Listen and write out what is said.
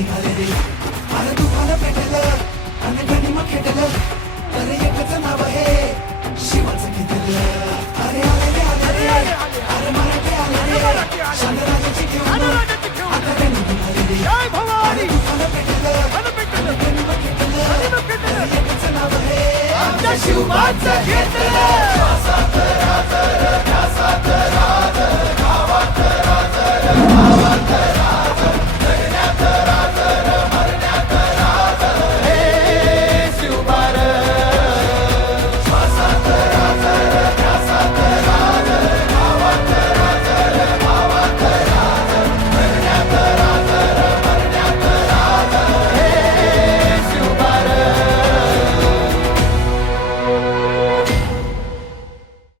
निघाले रे अरे तुफान पेटलं आणि गणिम खेटलं अरे एकच नाव आहे शिवाचं घेतलं अरे आले रे अरे मराठे आले रे शांतराजाची घेऊन आता गणिम निघाले रे अरे तुफान पेटलं आणि गणिम खेटलं अरे एकच नाव आहे आमच्या शिवाचं घेतलं